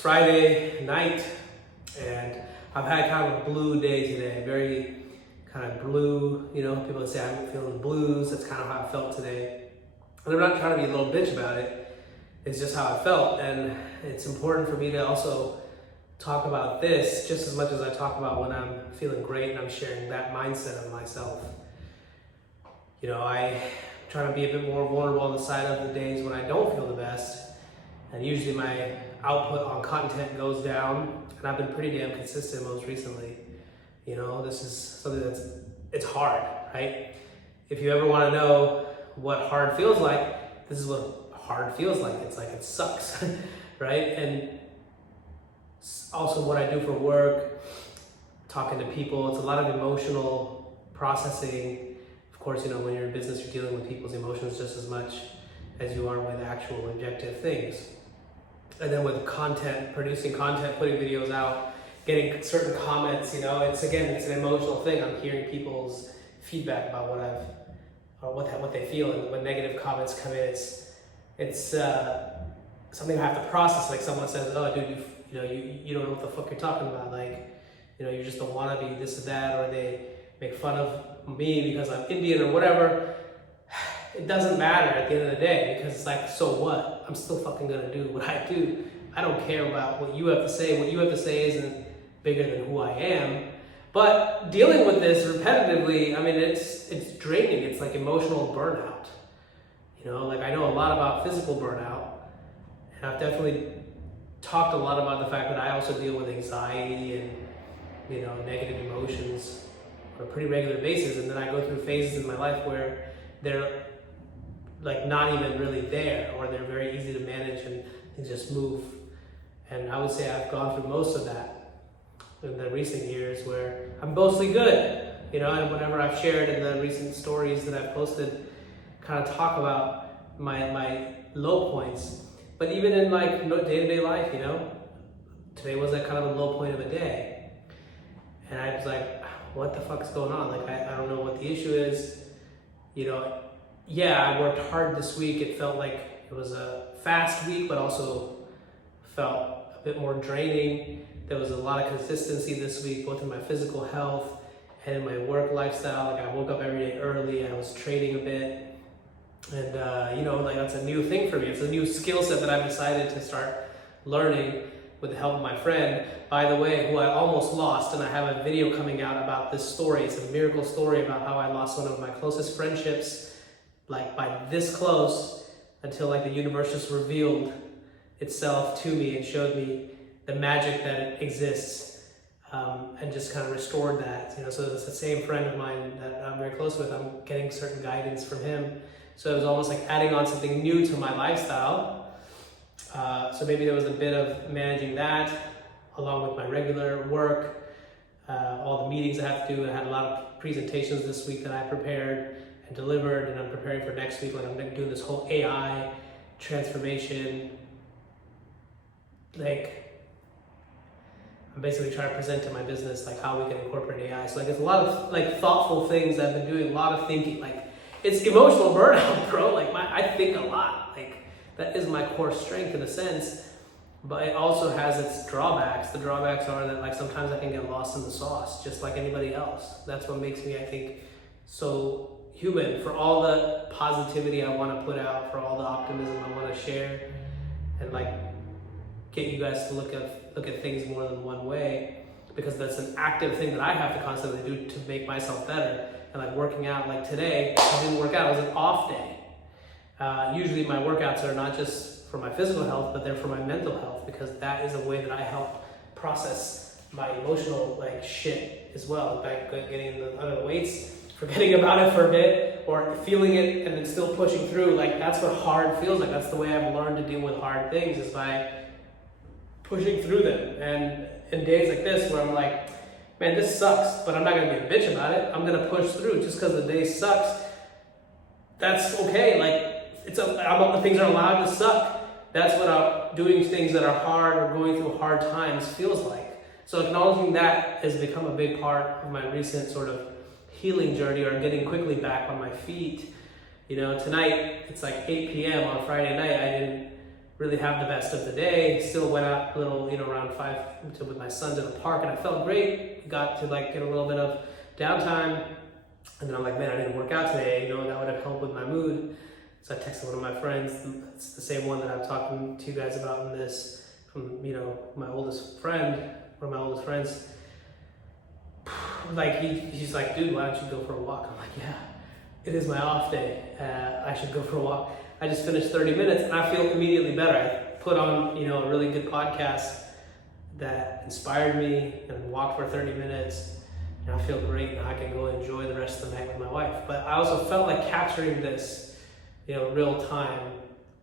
Friday night, and I've had kind of a blue day today. Very kind of blue, people say I'm feeling the blues. That's kind of how I felt today. And I'm not trying to be a little bitch about it. It's just how I felt. And it's important for me to also talk about this just as much as I talk about when I'm feeling great and I'm sharing that mindset of myself. I try to be a bit more vulnerable on the side of the days when I don't feel the best. And usually my output on content goes down, and I've been pretty damn consistent most recently. This is something it's hard, right? If you ever want to know what hard feels like, this is what hard feels like. It's like it sucks, right? And also what I do for work, talking to people, it's a lot of emotional processing. Of course, when you're in business, you're dealing with people's emotions just as much as you are with actual objective things. And then with content, producing content, putting videos out, getting certain comments, it's an emotional thing. I'm hearing people's feedback about what they feel, and when negative comments come in, it's something I have to process. Like someone says, "Oh, dude, you don't know what the fuck you're talking about. You're just a wannabe, this or that," or they make fun of me because I'm Indian or whatever. It doesn't matter at the end of the day, because it's like, so what? I'm still fucking gonna do what I do. I don't care about what you have to say. What you have to say isn't bigger than who I am. But dealing with this repetitively, it's draining. It's like emotional burnout. I know a lot about physical burnout, and I've definitely talked a lot about the fact that I also deal with anxiety and negative emotions on a pretty regular basis, and then I go through phases in my life where they're like not even really there, or they're very easy to manage and things just move. And I would say I've gone through most of that in the recent years, where I'm mostly good, and whatever I've shared in the recent stories that I've posted kind of talk about my low points. But even in day-to-day life, today was that kind of a low point of a day. And I was like, what the fuck's going on? I don't know what the issue is. I worked hard this week. It felt like it was a fast week, but also felt a bit more draining. There was a lot of consistency this week, both in my physical health and in my work lifestyle. I woke up every day early. I was trading a bit. And, that's a new thing for me. It's a new skill set that I've decided to start learning with the help of my friend, by the way, who I almost lost. And I have a video coming out about this story. It's a miracle story about how I lost one of my closest friendships, by this close, until the universe just revealed itself to me and showed me the magic that exists, and just kind of restored that. So it's the same friend of mine that I'm very close with. I'm getting certain guidance from him. So it was almost like adding on something new to my lifestyle. So maybe there was a bit of managing that along with my regular work, all the meetings I have to do. I had a lot of presentations this week that I prepared and delivered, and I'm preparing for next week. I'm doing this whole AI transformation. I'm basically trying to present to my business how we can incorporate AI. So it's a lot of thoughtful things I've been doing, a lot of thinking. It's emotional burnout, bro. I think a lot. That is my core strength in a sense, but it also has its drawbacks. The drawbacks are that sometimes I can get lost in the sauce, just like anybody else. That's what makes me, I think, so human. For all the positivity I want to put out, for all the optimism I want to share, and get you guys to look at things more than one way, because that's an active thing that I have to constantly do to make myself better. And working out, today, I didn't work out. It was an off day. Usually my workouts are not just for my physical health, but they're for my mental health, because that is a way that I help process my emotional shit as well. Getting under the weights, forgetting about it for a bit, or feeling it and then still pushing through. That's what hard feels like. That's the way I've learned to deal with hard things, is by pushing through them. And in days like this where I'm like, man, this sucks, but I'm not gonna be a bitch about it. I'm gonna push through. Just because the day sucks, that's okay. Things are allowed to suck. That's what doing things that are hard or going through hard times feels like. So acknowledging that has become a big part of my recent sort of healing journey, or getting quickly back on my feet. Tonight it's 8 p.m. on Friday night. I didn't really have the best of the day. Still went out a little, around 5 with my son to the park, and I felt great. We got to like get a little bit of downtime, and then I'm like, man, I didn't work out today. that would have helped with my mood. So I texted one of my friends. It's the same one that I'm talking to you guys about in this, from my oldest friend, one of my oldest friends. Like he's like, dude, why don't you go for a walk? I'm like, yeah, it is my off day. I should go for a walk. I just finished 30 minutes and I feel immediately better. I put on, a really good podcast that inspired me and walked for 30 minutes. And I feel great. Now I can go enjoy the rest of the night with my wife. But I also felt like capturing this, real time.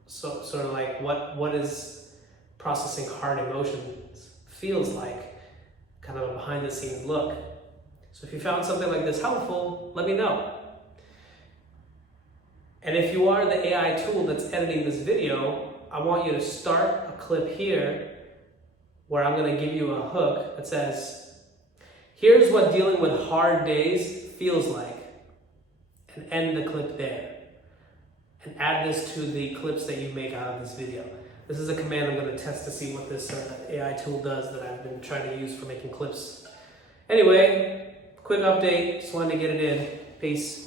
So sort of like what is processing hard emotions feels like, kind of a behind the scenes look. So if you found something like this helpful, let me know. And if you are the AI tool that's editing this video, I want you to start a clip here where I'm going to give you a hook that says, here's what dealing with hard days feels like, and end the clip there. And add this to the clips that you make out of this video. This is a command I'm going to test to see what this AI tool does that I've been trying to use for making clips. Anyway, quick update, just wanted to get it in. Peace.